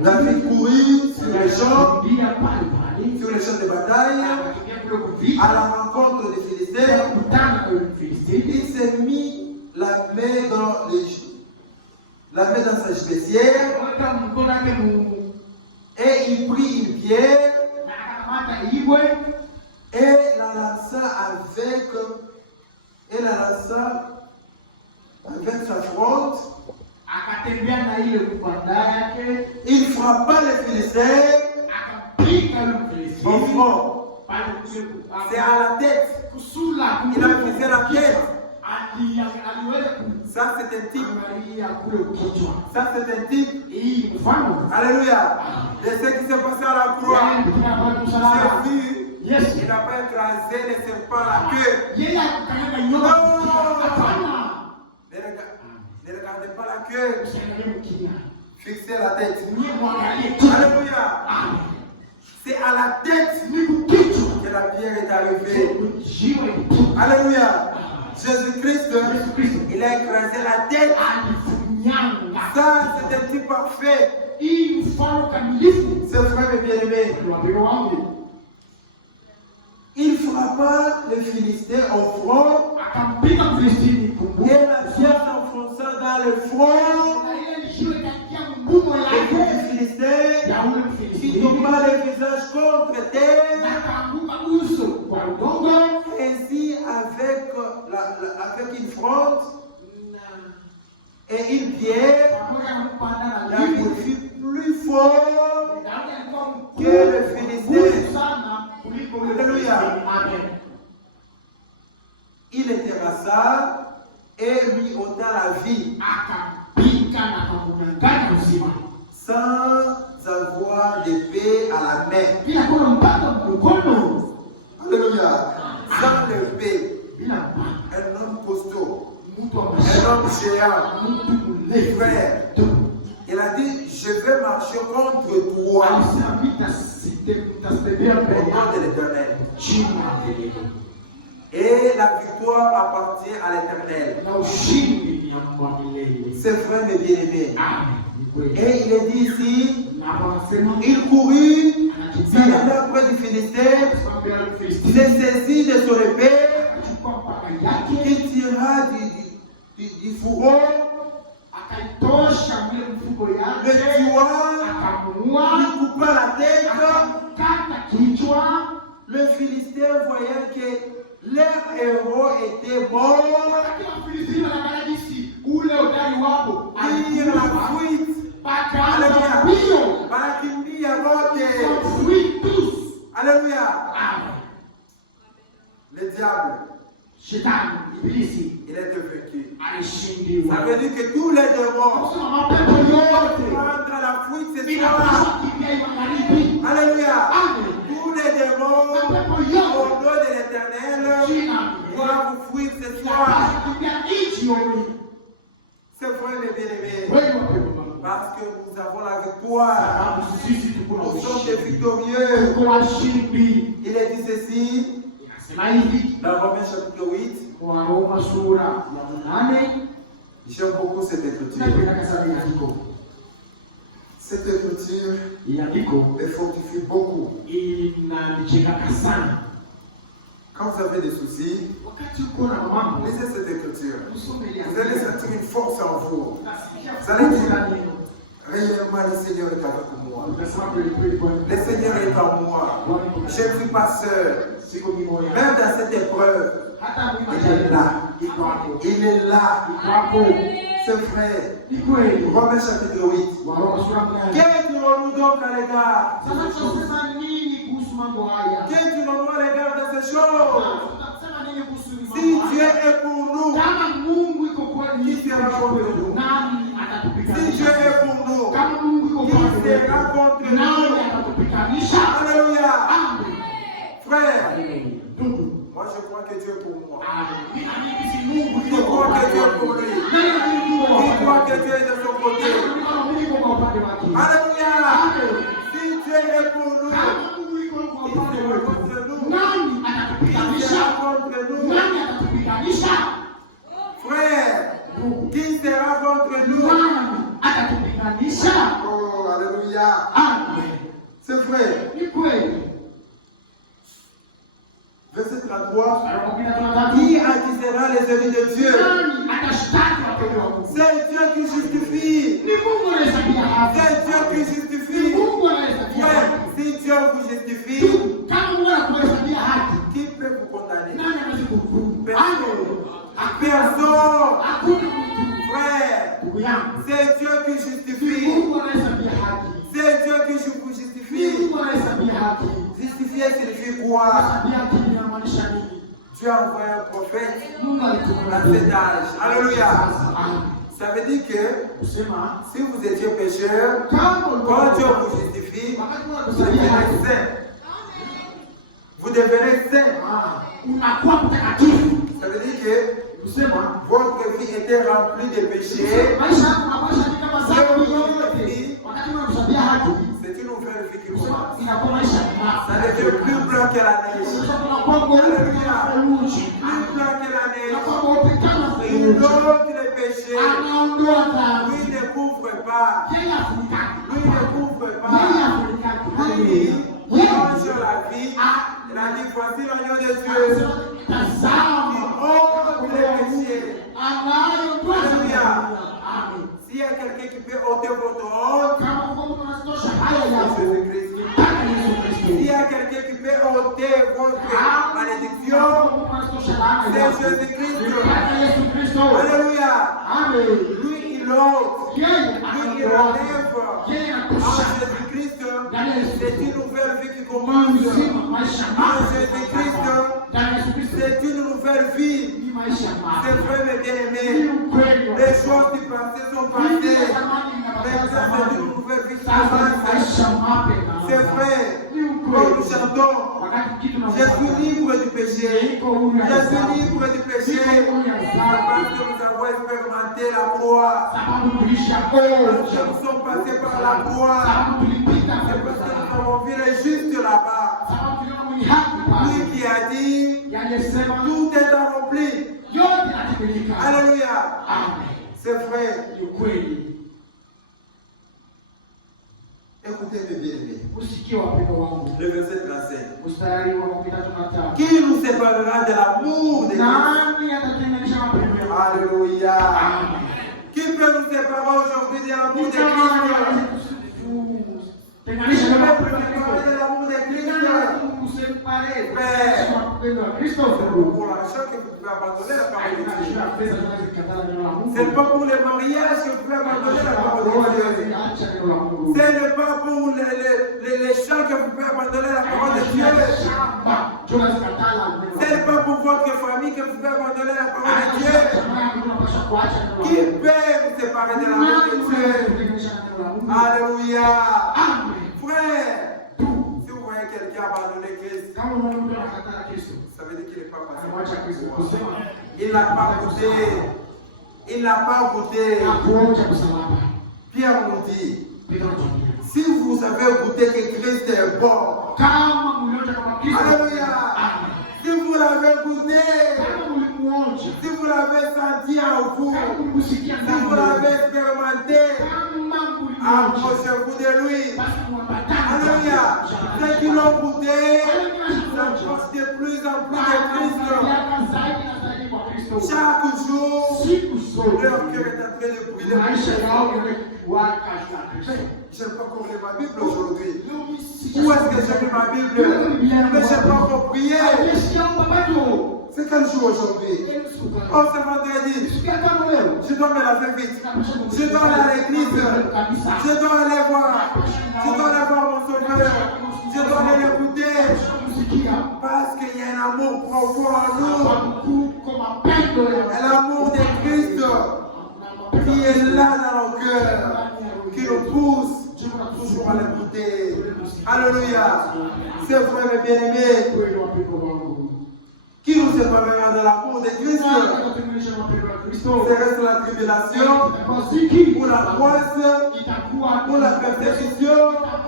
David courut sur les champs de bataille à la rencontre des Philistins. Il s'est mis la main dans sa chevessière et il prit une pierre et la lança Elle a ça avec sa fronde. Il frappa les Philistins au front. C'est à la tête. Il a visé la tête. Ça c'est un type. Ça c'est un type. Alléluia. De ce qui s'est passé à la croix. J'ai vu. Il n'a pas écrasé les serpents à la queue. Non. Ne regardez pas la queue. Fixez la tête. Alléluia. C'est à la tête que la pierre est arrivée. Alléluia. Jésus-Christ, il a écrasé la tête. Ça, c'est un type parfait. C'est frère bien-aimé. Il frappa les Philistins au front. Et la pierre s'enfonça dans le front. Et les Philistins, qui tomba le visage contre terre. Ainsi, avec une fronde et une pierre, David fut plus fort que le Philistin. Alléluia. Il le terrassa et lui ôta la vie sans avoir d'épée à la main. Alléluia. Sans l'épée. Un homme costaud. Un homme géant. Frère. Il a dit, je vais marcher contre toi. Au nom de l'Éternel. Et la victoire appartient à l'Éternel. C'est vrai, mes bien-aimés. Et il est dit ici, il courut, il alla près du Philistin, il se saisit de son épée, il tira du fourreau, le tua, il coupa la tête. Le Philistin voyant que leur héros était mort, il la fuite. Alléluia. Le diable, il est vaincu. Ça veut dire que tous les démons prendre la fuite ce soir. Alléluia. Tous les démons au nom de l'Éternel doivent fuir ce soir. C'est vrai, mes bien-aimés. Parce que nous avons la victoire. Nous sommes des victorieux. Il est dit ceci dans Romains chapitre 8. J'aime beaucoup cette écriture. Cette écriture me fortifie beaucoup. Quand vous avez des soucis, lisez cette écriture. Vous allez sentir une force en vous. Vous allez dire, réellement, le Seigneur est avec moi. Le Seigneur est en moi. Je ne suis pas seul. Même dans cette épreuve, il est là. Il est là. C'est vrai. Romains chapitre 8. Que dirons-nous donc à l'égard? Que dirons-nous à l'égard de ces choses? Si Dieu est pour nous, qui sera contre nous? Si Dieu est pour nous, qui sera contre nous? Alléluia. Frère, moi je crois que Dieu est pour moi. Je crois que Dieu est pour lui. Je crois que Dieu est de son côté. Alléluia. Si Dieu est pour nous, qui sera contre nous? Qui sera contre nous? Frère, qui sera contre nous? Oh, alléluia. C'est vrai. Verset 33. Qui accusera les ennemis de Dieu? C'est Dieu qui justifie. C'est Dieu qui justifie. Ouais, si Dieu vous justifie, qui peut vous condamner? Personne. Personne. Frère, c'est Dieu qui justifie. C'est Dieu qui vous justifie. Justifier signifie quoi? Dieu a envoyé un prophète à cet âge. Alléluia. Ça veut dire que si vous étiez pécheur, quand Dieu vous justifie, vous devenez saint. Vous devenez saint. Ça veut dire que votre vie était remplie de péchés. C'est une nouvelle vie qui commence. Ça devient plus blanc que la neige. Alléluia. Plus blanc que la neige. Une autre les péchés. Lui ne couvre pas. Lui ne couvre pas. Lui mange la vie. Il a dit, voici l'agneau de Dieu. Qui ôte les péchés. Alléluia. S'il y a quelqu'un qui peut ôter votre honte, c'est Jésus-Christ. S'il y a quelqu'un qui peut ôter votre malédiction, c'est Jésus-Christ. Alléluia. Lui, il ôte. Lui, il enlève. En Jésus-Christ, c'est une nouvelle vie qui commence. En Jésus-Christ, c'est une nouvelle vie. C'est vrai, mes bien-aimés. Les choses qui passaient sont passées. Maintenant, c'est une nouvelle vie qui commence. C'est vrai. Quand nous chantons, je suis libre du péché. Je suis libre du péché. Parce que nous avons expérimenté la croix. Parce que nous sommes passés par la croix. C'est parce que nous avons vu les justes là-bas. Lui qui a dit, tout est accompli. Alléluia. C'est vrai. Écoutez mes bien-aimés. Le verset 35. Qui nous séparera de l'amour de Christ? Alléluia. Qui peut nous séparer aujourd'hui de l'amour de Christ? Qui peut nous séparer de l'amour de Christ? Pour l'argent que vous pouvez abandonner la parole de Dieu. Ce n'est pas pour le mariage que vous pouvez abandonner la parole de Dieu. Ce n'est pas pour les chants que vous pouvez abandonner la parole de Dieu. Ce n'est pas pour votre famille que vous pouvez abandonner la parole de Dieu. Qui peut vous séparer de l'amour de Dieu? Alléluia. Frère, si vous voyez quelqu'un abandonner Christ, ça veut dire qu'il n'est pas passé. Il n'a pas goûté. Il n'a pas goûté. Pierre nous dit, si vous avez goûté que Christ est bon, alléluia. Si vous l'avez goûté, si vous l'avez senti en vous, si vous l'avez expérimenté, approchez-vous de lui. Alléluia. Ceux qui l'ont goûté s'approchent de plus en plus de Christ. Chaque jour, leur cœur est en train de brûler. Je n'ai pas compris ma Bible aujourd'hui. Où est-ce que j'ai mis ma Bible? Mais je n'ai pas encore prié. C'est quel jour aujourd'hui? Oh, c'est vendredi. Je dois me laver vite. Je dois aller à l'église. Je dois aller voir. Je dois aller voir mon sauveur. Je dois aller l'écouter. Parce qu'il y a un amour profond en nous. Et l'amour de Christ qui est là dans nos cœurs, qui nous pousse toujours à l'écouter. Alléluia. C'est vrai, mes bien-aimés. Qui nous séparera de l'amour de Christ? C'est la tribulation, ou la croisse, ou la persécution,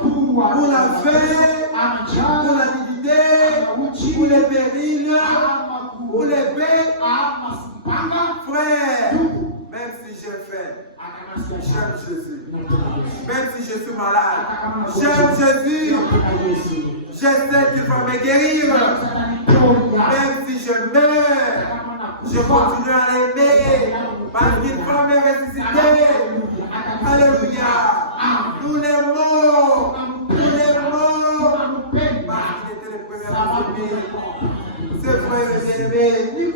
ou la faim, ou l'avidité, ou les périls, ou l'épée. Frère, même si j'ai faim, j'aime Jésus. Même si je suis malade, j'aime Jésus. Je sais qu'il va me guérir. Même si je meurs, je continue à l'aimer. Parce qu'il va me ressusciter. Alléluia. Nous l'aimons. Nous l'aimons. Parce qu'il était le premier à nous aimer. C'est vrai, bien-aimés,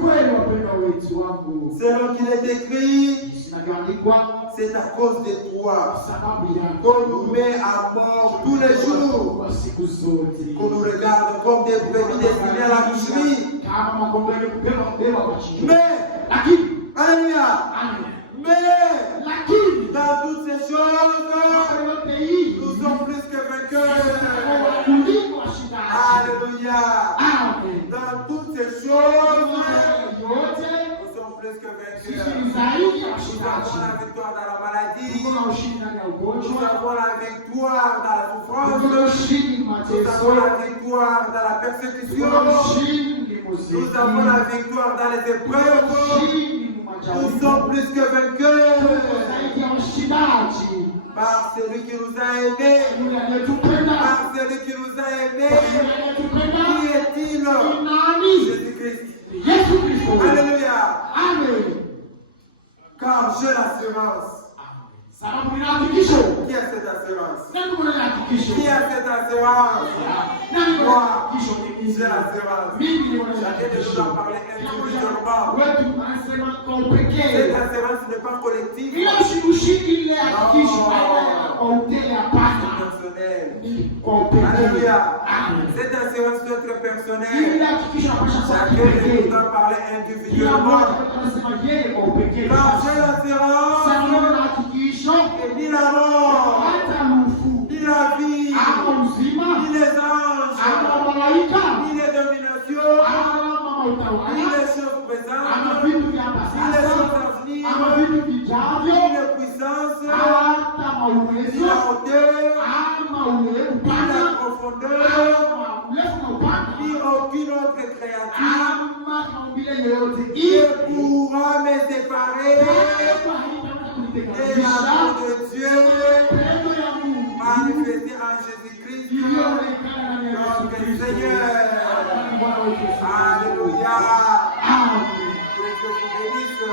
selon qu'il est écrit, c'est à cause de toi qu'on nous met à mort tous les jours, qu'on nous regarde comme des brebis destinées à la boucherie. Mais, alléluia, mais dans toutes ces choses, nous sommes plus que vainqueurs. Alléluia. Dans toutes ces choses, nous sommes plus que vainqueurs. Nous avons la victoire dans la maladie. Nous avons la victoire dans la souffrance. Nous avons la victoire dans la persécution. Nous avons la victoire dans les épreuves. Nous sommes plus que vainqueurs. Par celui qui nous a aimés. Par celui qui nous a aimés. Qui est-il? Jésus-Christ. Alléluia. Car j'ai l'assurance. Qui a cette assurance? Qui a cette assurance? Moi, j'ai l'assurance. Chacun de nous en parler individuellement. Cette assurance n'est pas collective. Alléluia. Cette assurance doit être personnelle. Chacun de nous en parler individuellement. Car j'ai l'assurance. Et ni la mort, ni la vie, ni les anges, ni les dominations, ni les choses présentes, ni les choses à venir, ni les puissances, ni la hauteur, ni la profondeur, ni aucune autre créature qui pourra me séparer et l'amour de Dieu manifesté en Jésus-Christ, notre Seigneur. Alléluia. Que Dieu vous bénisse.